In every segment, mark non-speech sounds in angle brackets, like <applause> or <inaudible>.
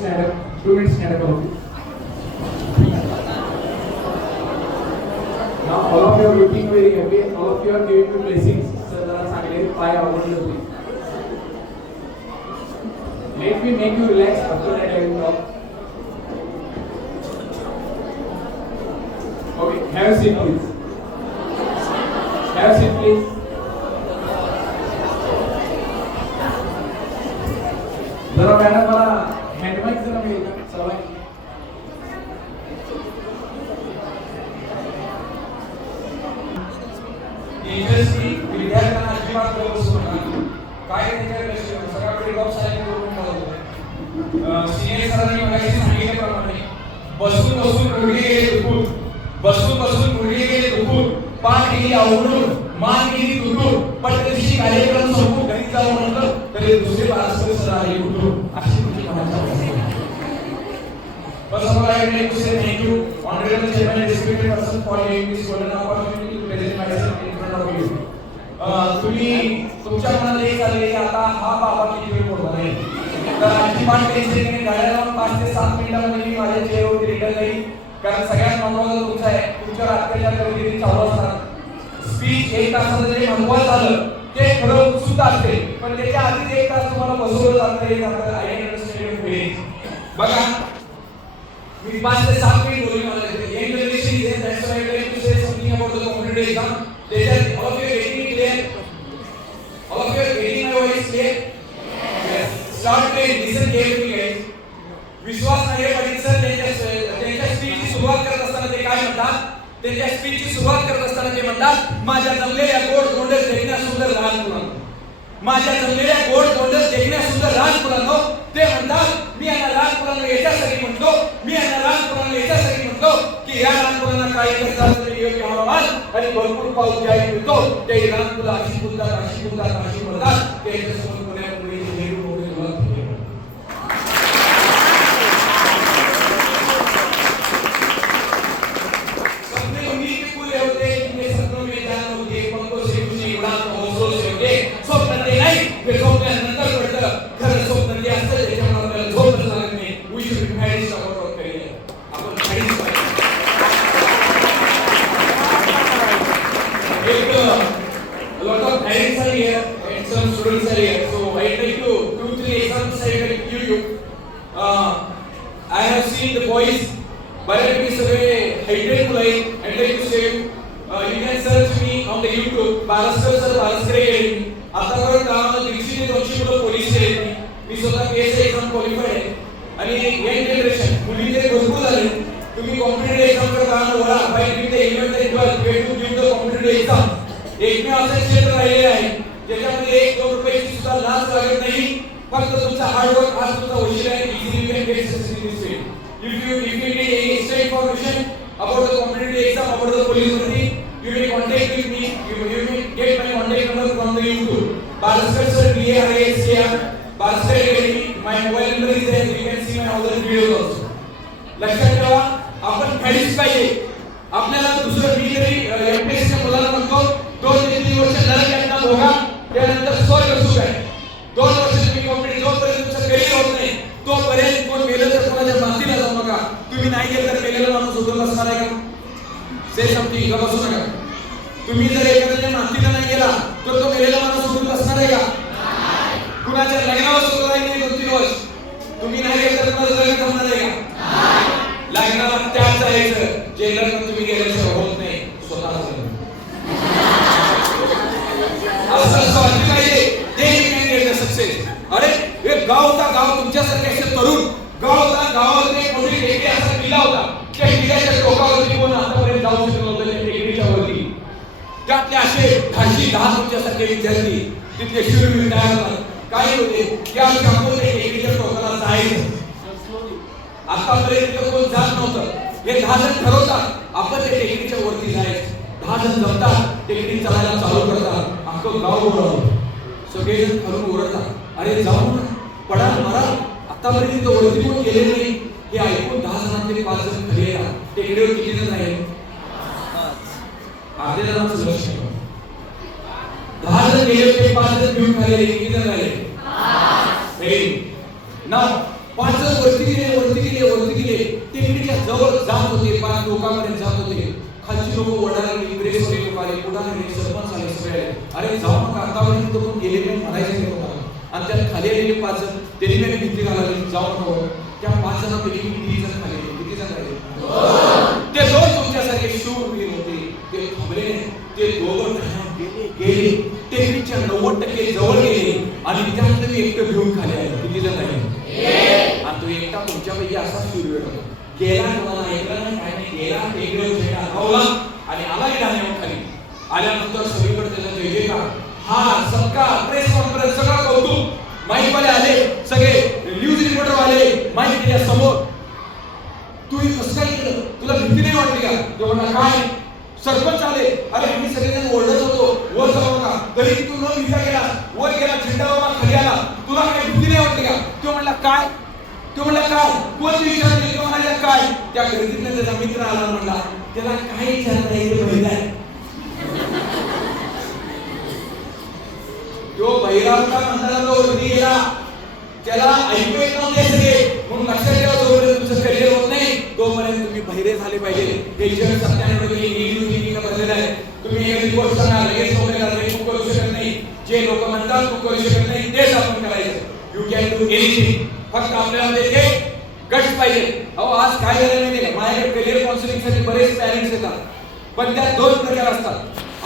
stand up. Two minutes stand up. All Now all of you are looking very happy. All of you are giving me blessings. So जरा चांगले पाय आवडले होते. Let me make you relax. After that I will talk. Okay, have a seat please. Have a seat please. जरा madam तेजस्वी विद्यार्थ्यांना अजिबात गरज बसू नका काय त्यांच्या लक्ष सगळ्याकडे गप साहेब करून सीनियर सरांनी मगाशी सांगितल्याप्रमाणे बसून बसून गुडघे गेले दुखून. बसून बसून गुडघे गेले दुखून. पाठ गेली आवडून मान गेली तुटून पण त्या दिवशी कार्यक्रम संपून घरी जाऊ म्हणलं तरी दुसरे बारासरी सर आले उठून अशी तुझी मनात बस आपण all, I would like to say thank you, honorable chairman and तुम्ही तुमच्या मनात एक चालले की आता हा बाबा किती वेळ बोलला नाही. तर अजिबात टेन्शन नाही. गाड्या पाच ते सात मिनिटांमध्ये मी माझ्या चेहऱ्यावरती रिटर्न नाही कारण सगळ्यात महत्वाचं तुमचं आहे तुमच्या रात्रीच्या कवितेने चालू असतात. स्पीच एक तासाचं जे महत्वाचं झालं ते खरं सुद्धा असते. पण त्याच्या आधीच एक तास तुम्हाला बसवलं जातं हे जातं. आय एन अंडरस्टँड बघा मी पाच ते सात मिनिट बोलून मला. Young generation is that's why to say something about the competitive exam त्याच्यात all getting Vishwas Nage sir त्यांच्या त्यांच्या स्पीचची सुरुवात करत असताना ते काय म्हणतात? त्यांच्या स्पीचची सुरुवात करत असताना ते म्हणतात माझ्या जमलेल्या गोड गोंडस देखण्या सुंदर लहान मुलांनो. माझ्या जमलेल्या गोड गोंडस देखण्या सुंदर लहान मुलांनो. ते म्हणतात मी यांना लहान मुलांना याच्यासाठी म्हणतो मी यांना लहान मुलांना याच्यासाठी म्हणतो की या लहान मुलांना काय करतात तरी योग्य हवामान आणि भरपूर पाऊस ज्यावेळी मिळतो ते लहान मुलं अशी बोलतात अशी बोलतात अशी बोलतात. बऱ्यापैकी सगळे हायटेड मुलं आहेत. And like to save you can search me on the YouTube Baraskar sir बारस्करे गेले मी आतापर्यंत गावामध्ये दीडशे ते दोनशे मुलं पोलीस आहेत. मी स्वतः केस एस एक्झाम क्वालिफाईड आहे. आणि यंग जनरेशन मुली ते भरपूर झाले. तुम्ही कॉम्पिटेटिव्ह एक्झाम करत आहात वळा by due the eleventh and twelfth way to give the competitive exam एकमेव असं क्षेत्र राहिलेलं आहे. ज्याच्यामध्ये एक दोन रुपयाची सुद्धा लाच लागत नाही. फक्त तुमचा हार्डवर्क आज तुमचा वशीला आहे. Easily you can get success in this field if you if you need information about the competitive exam about the police bharati you may contact with me you, you may get my contact number from the youtube balaskar sir b a r a s k r balaskar academy my mobile number is there you can see my other videos also लक्षात ठेवा आपण फॅडिस पाहिजे आपल्याला दुसरं मी तरी एमपीएसच्या मुलाला म्हणतो दोन ते तीन वर्ष नरक यांना भोगा त्यानंतर स्वर्ग सुख आहे दोन वर्ष तुम्ही कंप्लीट जोपर्यंत तुमचं करिअर होत नाही तोपर्यंत कोण मेलं तर कोणाच्या मातीला जाऊ नका तुम्ही नाही गेलं तर असणार माणूस उभं बसणार आहे का से समथिंग बसू नका. तुम्ही जर एखाद्याच्या नातीला नाही गेला तर तो मेलेला माणूस उभं असणार आहे का? कुणाच्या लग्नावर आहे नाही दोन तीन वर्ष. तुम्ही नाही गेलं तर माझं लग्न जमणार आहे का? लग्नाला त्याच जायचं जे लग्न तुम्ही गेल्याशिवाय होत नाही स्वतः असं स्वार्थी पाहिजे. ते कॅन सक्सेस अरे हे गाव होता गाव तुमच्यासारखे असे तरुण. गाव होता गावामध्ये एक मोठी टेकडी असा किल्ला होता. त्या किल्ल्याच्या टोकावरती कोण आतापर्यंत जाऊ शकत नव्हतं त्या टेकडीच्या वरती त्यातले असे दहाशी दहा तुमच्यासारखे विद्यार्थी तिथले शूरवीर तयार होतात काय होते त्या आम्ही आपण त्या टेकडीच्या टोकाला जायचं आतापर्यंत कोण जात नव्हतं. हे दहा जण ठरवतात आपण त्या टेकडीच्या वरती जायचं. दहा जण जमतात टेकडी चालायला चालू करतात. अख्खं गाव ओरडतं. सगळेजण ठरून ओरडतात. अरे जाऊ ना पडा मरा. आतापर्यंत वरती कोण गेले नाही. हे ऐकून दहा जणांपैकी पाच जण खरे येतात किती जण आहेत अर्ध्या जणांचं लक्ष. दहा जण गेले होते पाच जण घेऊन खाली आले किती जण ना पाच. जण वरती गेले वरती गेले वरती गेले. टेकडीच्या जवळ जात होते पाच लोकांपर्यंत जात होते. खालची लोक ओढायला लागली प्रेसवाले लोक आले सरपंच आले सगळे अरे जाऊ नका आतापर्यंत तो कोण गेले नाही म्हणायचे आणि त्यात खाली आलेले पाच जण त्यांनी भीती घालावी? जाऊ नको. त्या पाच जणांपैकी मी किती जण खाली किती जण राहिले ते दोन तुमच्यासारखे शूरवीर होते ते थांबले ते दोघं ठाण्यात गेले ते तिच्या नव्वद टक्के जवळ गेले आणि त्यानंतर मी एकटं घेऊन खाली आहे किती जण राहिले? आणि तो एकटा तुमच्यापैकी असा शूरवीर होता. गेला कोणाला ऐकलं नाही काय नाही गेला वेगळं झेंडा लावला आणि आला ठाण्यावर खाली. आल्यानंतर सगळीकडे त्याला जय जयकार. हा सबका प्रेस कॉन्फरन्स सगळा कौतुक. माईक वाले आले सगळे. न्यूज रिपोर्टर वाले माईक दिल्या समोर. तू कसं काय केलं? तुला भीती नाही वाटली का? तो म्हणला काय सरपंच आले. अरे आम्ही सगळेजण ओरडत होतो. वर जाऊ नका. तरी तू न विचार गेला. वर गेला झेंडा बाबा खाली आला. तुला काही भीती नाही वाटली का? तो म्हणला काय? तो म्हणला काय? कोण विचारले? तो म्हणाला काय? त्या गर्दीतला त्याचा मित्र आला म्हणला त्याला काय विचारता येईल महिला? आहे तो बहिरा होता मंदिराला वरती गेला. त्याला ऐकू येत नव्हते सगळे म्हणून लक्षात ठेवा जोपर्यंत तुमचं करिअर होत नाही, तोपर्यंत तुम्ही बहिरे झाले पाहिजे. हे निगेटिव्ह थिंकिंग भरलेलं आहे. तुम्ही एखादी गोष्ट सांगा लगेच नोकरी लागली तू करू शकत नाही. जे लोक म्हणतात तू करू शकत नाही, तेच आपण करायचं. यू कॅन डू एनिथिंग फक्त आपल्यामध्ये ते गट्स पाहिजे. अहो, आज काय झालं माहिती माझ्याकडे करिअर काउन्सिलिंग साठी बरेच पॅरेंट्स येतात. पण त्यात दोन प्रकार असतात.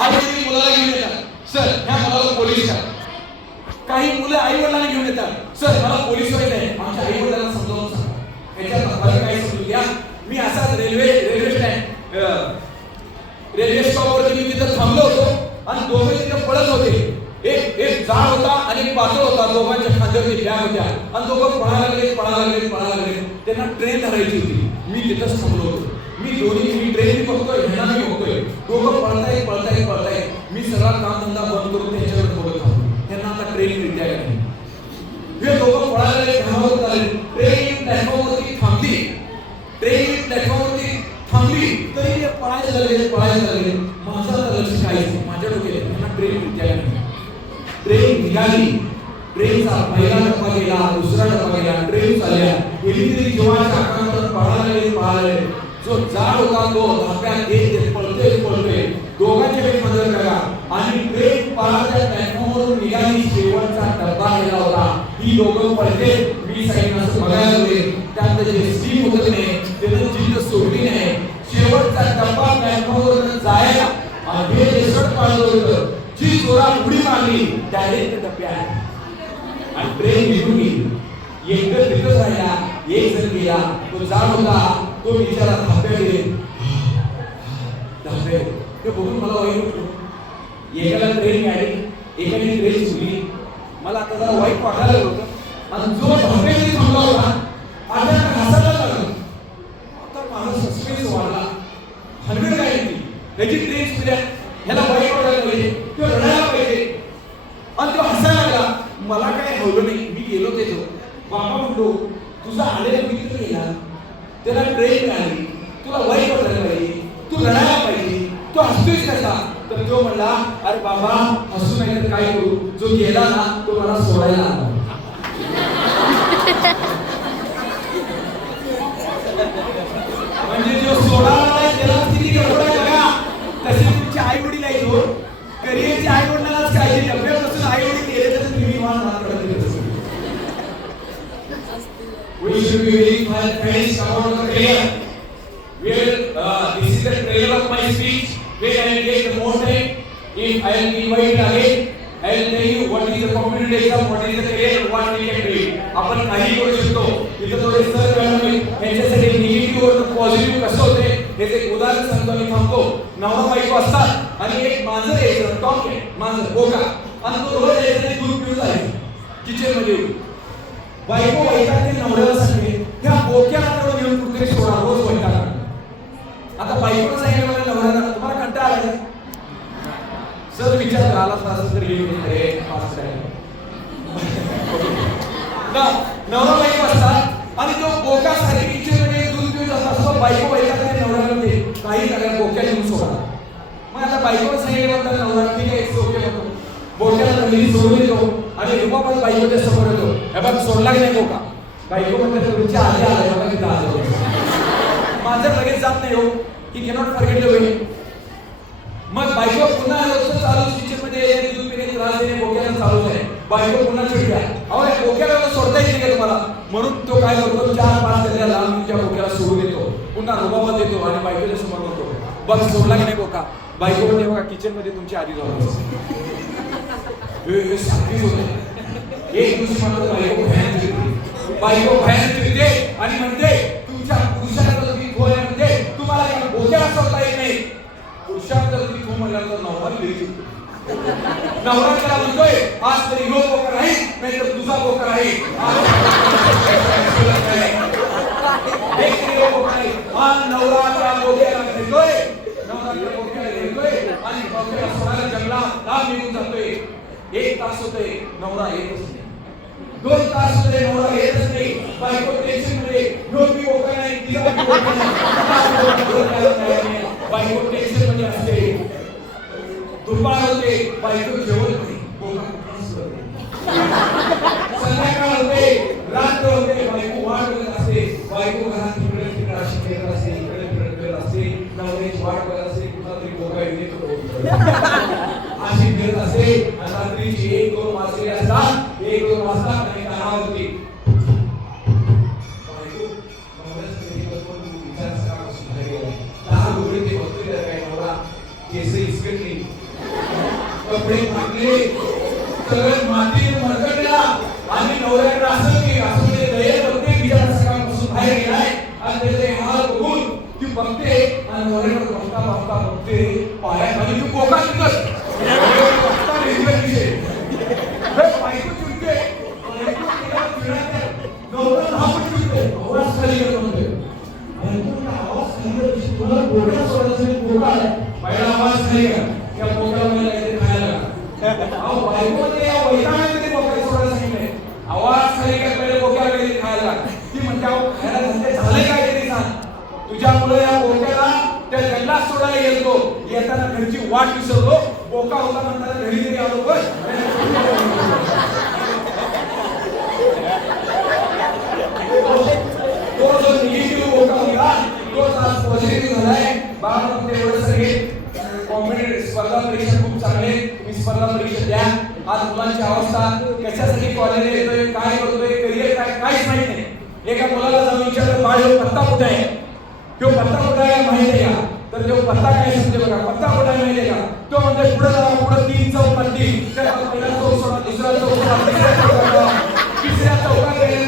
आज मुलाला घेऊन येतात सर ह्या मुलाला पोलीस करा. काही मुलं आई वडिलांना घेऊन येतात. सर मला पोलीस व्हायचं आहे आमच्या आई वडिलांना समजावून सांगा. ह्याच्यात मला काही समजून द्या मी असाच रेल्वे रेल्वे स्टँड रेल्वे स्टॉपवरती मी तिथं थांबलो होतो आणि दोघे तिथे पळत होते. एक एक जाड होता आणि एक पातळ होता. दोघांच्या खांद्यावरती बॅग होत्या. आणि दोघं पळायला लागले पळायला लागले पळायला लागले. त्यांना ट्रेन धरायची होती. मी तिथंच थांबलो होतो. मी दोन्ही मी ट्रेन बघतो घेणार ह्यांना ही दोघं पळते मी साईड असं बघायला लागले त्यात जे स्टीम होत नाही त्यानं जिद्द सोडली नाही शेवटचा डब्बा प्लॅटफॉर्मवरून जायला आणि हे रेसोट पाळलं होतं. जी जोरात उडी मारली डायरेक्ट डब्यात आणि ट्रेन निघून गेली. एकटं तिथंच राहिला एक जण गेला तो जाड होता तो बिचारा धाब्या गेले धाब्या ते बघून मला वाईट वाटलं एकाला ट्रेन मिळाली एकाने ट्रेन सुटली मला आता जरा वाईट वाटायला लागलं होतं. आणि जो धाब्याने थांबला होता आता हसायला लागला. आता माझा सस्पेन्स वाढला. हंड्रेड काय त्याची त्यांच्यासाठी निगेटिव्ह वर पॉझिटिव्ह कसं होते हे एक उदाहरण सांगतो मी थांबतो. नवरा बायको असतात आणि एक मांजर यायचं टॉप मांजर बोका. आणि तो रोज यायचा आणि दूध पिऊन जायचं. किचनमध्ये बायको वैतागते नवऱ्याला सांगते त्या बोक्याला तेवढं घेऊन कुठे सोडा रोज वैताग आता बायकोला सांगितलं मला नवऱ्याला तुम्हाला कंटाळा आला सर विचार आला असं तर येऊन अरे पाच <laughs> ना नवरा बायको असतात आणि तो बोका सारखी किचन दूध पिऊन जात असतो बायको वैतागते नवऱ्याला म्हणते काही नका बोक्या घेऊन सोडा. मग आता बायकोला सांगितलं म्हणतात नवरा ठीक आहे सोपे म्हणतो. बोक्याला घरी सोडून येतो आणि रुबाबाई बायकोच्या समोर येतो. हे बघ सोडला की नाही बोका? बायको म्हणतात तुमच्या आधी आलं मला तिथं आलं माझं लगेच जात नाही हो. की कॅनॉट फॉरगेट द वे मग बायको पुन्हा रोजचं चालू किचनमध्ये दूध पिणे त्रास देणे बोक्याला चालूच आहे. बायको पुन्हा चिडल्या अहो बोक्याला सोडता येईल का तुम्हाला? म्हणून तो काय करतो? चार पाच गल्ल्या लांब तुमच्या बोक्याला सोडून येतो पुन्हा रुबाबत येतो आणि बायकोच्या समोर म्हणतो बघ सोडला की नाही बोका? बायको म्हणजे बघा किचनमध्ये तुमची आधी जाऊन सारखीच होते. एक दिवशी म्हणतो बायको भयानक चिडते बायको भयानक चिडते आणि म्हणते तुमच्या पुरुषाला तुम्ही खोय म्हणजे तुम्हाला काय बोक्याला सोडता येत नाही. पुरुषाबद्दल तुम्ही खो म्हणल्यानंतर नवरा लिहिली नवरा त्याला म्हणतोय आज तरी ह्यो पोकर आहे नाही तर तुझा पोकर आहे एक तरी ह्यो आहे हा नवरा त्या बोक्याला घेतोय नवरा घेतोय आणि जंगलात लांब निघून जातोय एक तास होतोय नवरा येतच नाही दोन तास होते नवरा येतच नाही बायको टेन्शनमध्ये ह्यो बी नाही तिला बी नाही बायको टेन्शनमध्ये असते दुपार होते बायको जेवत नाही संध्याकाळ होते रात्र होते बायको वाट बघत असते. बायको घरात तिकडे तिकडे अशी फिरत असते इकडे फिरत फिरत असते. नवऱ्याची वाट बघत असते कुठला तरी बोका येतो अशी फिरत असते. रात्रीची एक दोन वाजले असतात एक दोन वाजता आणि कानावरती होते कपडे फाटले सगळं मातीने आणि नवऱ्याकडे असं की असं म्हणजे दया बघते बिचारा सकाळपासून बाहेर गेलाय. आणि त्याचे हाल बघून ती बघते आणि नवऱ्याकडे बघता बघता बघते पायाखाली तू बघता रेल्वे बायको नवरा धावून आवाज खाली गेला म्हणते. आवाज खाली तुला बोका सोडायचं आणि पहिला आवाज खाली गेला आवाज खाली गेला पहिले बोक्याला काहीतरी खायला लागला. ती म्हणते अहो खायला घालते झालंय काय तरी सांग तुझ्यामुळे या बोक्याला त्या जंगलात सोडायला गेलो येताना घरची वाट विसरलो बोका होता म्हणताना घरी घरी आलो पण तो जो निगेटिव्ह बोका होता तोच आज पॉझिटिव्ह झालाय बाळामध्ये एवढं सगळे कॉम्पिटेटिव्ह स्पर्धा परीक्षा खूप चांगले तुम्ही स्पर्धा परीक्षा द्या. आज मुलांची अवस्था कशासाठी कॉलेजला येतोय काय करतोय करिअर काय काहीच माहीत नाही. एका मुलाला जाऊन विचारलं बाळ पत्ता कुठे आहे? तो पत्ता कुठे आहे माहिती आहे का? तर तो पत्ता काय समजे बघा. पत्ता कुठे आहे माहिती आहे का? तो म्हणजे पुढे जावा पुढे तीन चौक पत्ती त्या पहिला चौक सोडा दुसरा चौक तिसऱ्या चौकात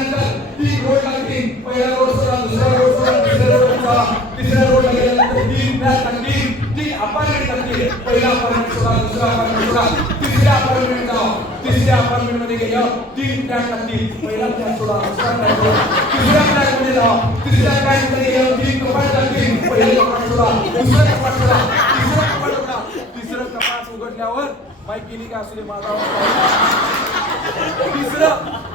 तीन फ्लॅट तीन अपार्टमेंट लागतील पहिला अपार्टमेंट सोडा दुसरा अपार्टमेंट सोडा तिसऱ्या अपार्टमेंट जावा तिसऱ्या अपार्टमेंटमध्ये गेल्यावर तीन फ्लॅट लागतील पहिला फ्लॅट सोडा दुसरा फ्लॅट सोडा. तिसऱ्या फ्लॅटमध्ये जावा तिसऱ्या फ्लॅटमध्ये गेल्यावर तीन कपाट लागतील पहिला कपाट सोडा दुसरा कपाट सोडा तिसरा कपाट उघडा तिसरं कपाट उघडल्यावर माईक गेली का असू दे माझा तिसरं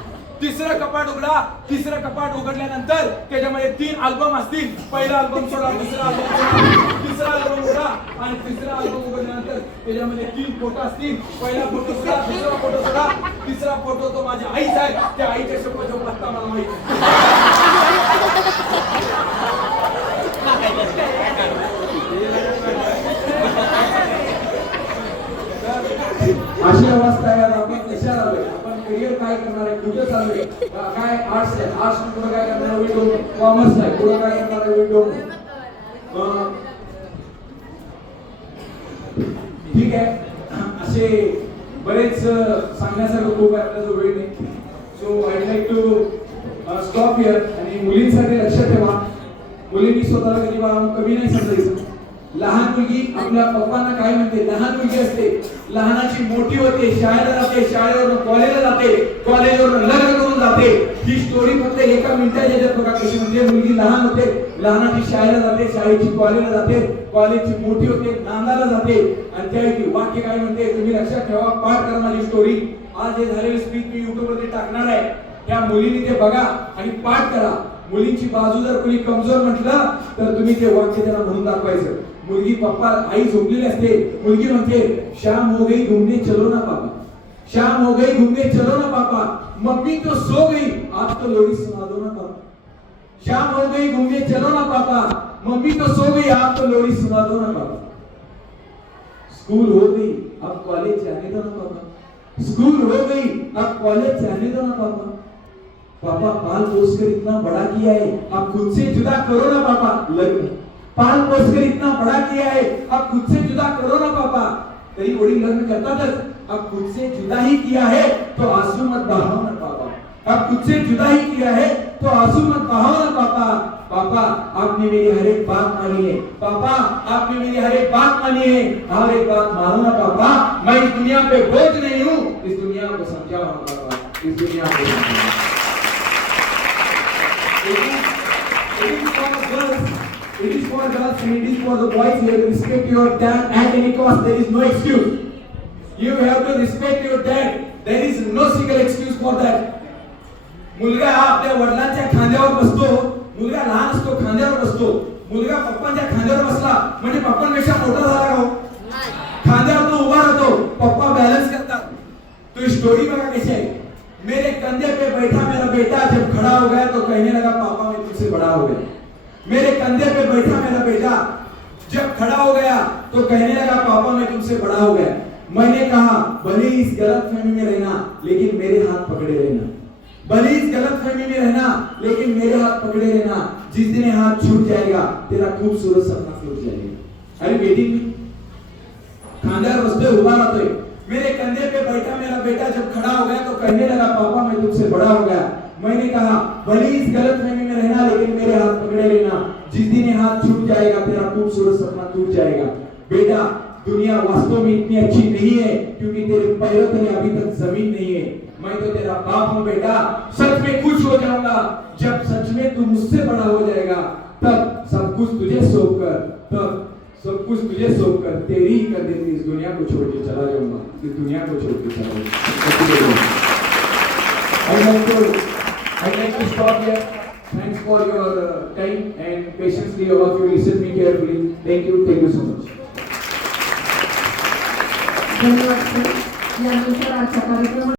तिसरं कपाट उघडा. तिसरं कपाट उघडल्यानंतर त्याच्यामध्ये तीन अल्बम असतील. पहिला अल्बम सोडा दुसरा अल्बम सोडा. तिसरा अल्बम उघडा आणि तिसरा अल्बम उघडल्यानंतर त्याच्यामध्ये तीन फोटो असतील. पहिला फोटो सोडा दुसरा फोटो सोडा. तिसरा फोटो तो माझ्या आईचा आहे. त्या आईच्या शपथ पत्ता मला माहिती आहे. अशी अवस्था आहे. आपण कशा आलोय. आपण करिअर काय करणार आहे? कुठे चाललोय अं, काय आर्ट्स आहे? आर्ट्स पुढे काय करणार आहे? विंडो कॉमर्स आहे. पुढे काय करणार आहे? विंडो ठीक आहे. असे बरेच सांगण्यासारखं खूप आहे. आपला जो वेळ नाही. So I like to stop here आणि मुलींसाठी लक्षात ठेवा. मुलींनी स्वतःला कधी कमी नाही समजायचं. लहान मुलगी आपल्या पप्पांना काय म्हणते? लहान मुलगी असते. लहानाची मोठी होते शाळेला जाते शाळेवरून कॉलेजला जाते कॉलेजवरून लग्न करून जाते. ही स्टोरी फक्त एका मिनिटाच्या ह्याच्यात बघा कशी म्हणजे मुलगी लहान होते लहानाची शाळेला जाते शाळेची कॉलेजला जाते कॉलेजची मोठी होते नांदाला जाते. आणि त्या वाक्य काय म्हणते? तुम्ही लक्षात ठेवा पाठ करा माझी स्टोरी आज हे झालेली स्पीच मी युट्यूबवरती टाकणार आहे. त्या मुलीने ते बघा आणि पाठ करा. मुलींची बाजू जर कोणी कमजोर म्हटलं तर तुम्ही ते वाक्य त्याला म्हणून दाखवायचं. मुलगी पप्पा आई झोपलेली असते. मुलगी म्हणते श्याम हो गई घुमने चलो ना पापा. श्याम हो गई घुमने चलो ना पापा. मम्मी तो सो गई. आप तो लोरी सुना दो ना पापा. श्याम हो गई घूमने चलो ना पापा. मम्मी तो सो गई आप तो लोरी सुना दो ना पापा. स्कूल हो गई अब कॉलेज जाने दो ना पापा. स्कूल हो गई अब कॉलेज जाने दो ना पापा. पापा पाल पोस कर इतना बड़ा किया है आप खुद से जुदा करो ना पापा. लग्न पाल पोस कर इतना बड़ा किया है। अब खुद से जुदा करो ना पापा। तेरी वडील लग्न करतातच अब खुद से जुदा ही किया है तो आँसू मत बहाओ ना पापा। अब खुद से जुदा ही किया है तो आँसू मत बहाओ ना पापा। पापा, आपने मेरी हर एक बात मानी है। पापा, आपने मेरी हर एक बात मानी है। हर एक बात मानो ना पापा। मैं इस दुनिया पे बोझ नहीं हूँ। इस दुनिया को समझाओ ना पापा। इस दुनिया को समझाओ। It is for girls and it is for the boys. You have to respect your dad at any cost. There is no excuse. You have to respect your dad. There is no single excuse for that. मुलगा आपल्या वडिलांच्या खांद्यावर बसतो मुलगा लहान असतो खांद्यावर बसतो मुलगा पप्पांच्या खांद्यावर बसला म्हणजे पप्पांपेक्षा मोठा झाला का खांद्यावर तो उभा राहतो पप्पा बॅलन्स करतात तो स्टोरी बघा कशी आहे मेरे कंधे पे बैठा मेरा बेटा जब खड़ा हो गया तो कहने लगा पापा मैं तुझसे बड़ा हो गया मेरे कंधे पे बैठा मेरा बेटा जब खड़ा हो गया तो कहने लगा, पापा, मैं तुमसे बड़ा हो गया। मैंने कहा, भले इस गलत फहमी में रहना, लेकिन मेरे हाथ पकड़े रहना। भले इस गलत फहमी में रहना, लेकिन मेरे हाथ पकड़े रहना। जिस दिन हाथ छूट जाएगा, तेरा खूबसूरत सपना छूट जाएगा। अरे बेटी खांद्यावर बसतोय उभा राहतोय मेरे कंधे पे बैठा मेरा बेटा जब खड़ा हो गया तो कहने लगा, पापा, मैं तुमसे बड़ा हो गया। मैंने कहा, भले इस गलत फहमी में रहना, लेकिन मेरे हाथ पकड़े रहना। जिस दिन हाथ छूट जाएगा तेरा खूबसूरत सपना टूट जाएगा। बेटा, दुनिया वास्तव में इतनी अच्छी नहीं है, क्योंकि तेरे पैरों तले अभी तक ज़मीन नहीं है। मैं तो तेरा बाप हूँ, बेटा। सच में खुश हो जाऊँगा। जब सच में तू मुझसे बड़ा हो जाएगा, तब सब कुछ तुझे सौंप कर, तब सब कुछ तुझे सौंप कर, तेरी ही कर देती इस दुनिया को छोड़ के चला जाऊँगा। इस दुनिया को छोड़ के चला जाऊँगा। I'd like to I'd like to stop here. Thanks for your uh, time and patiently all of you listen me carefully. Thank you. Thank you so much. धन्यवाद सर यानंतर आजचा कार्यक्रम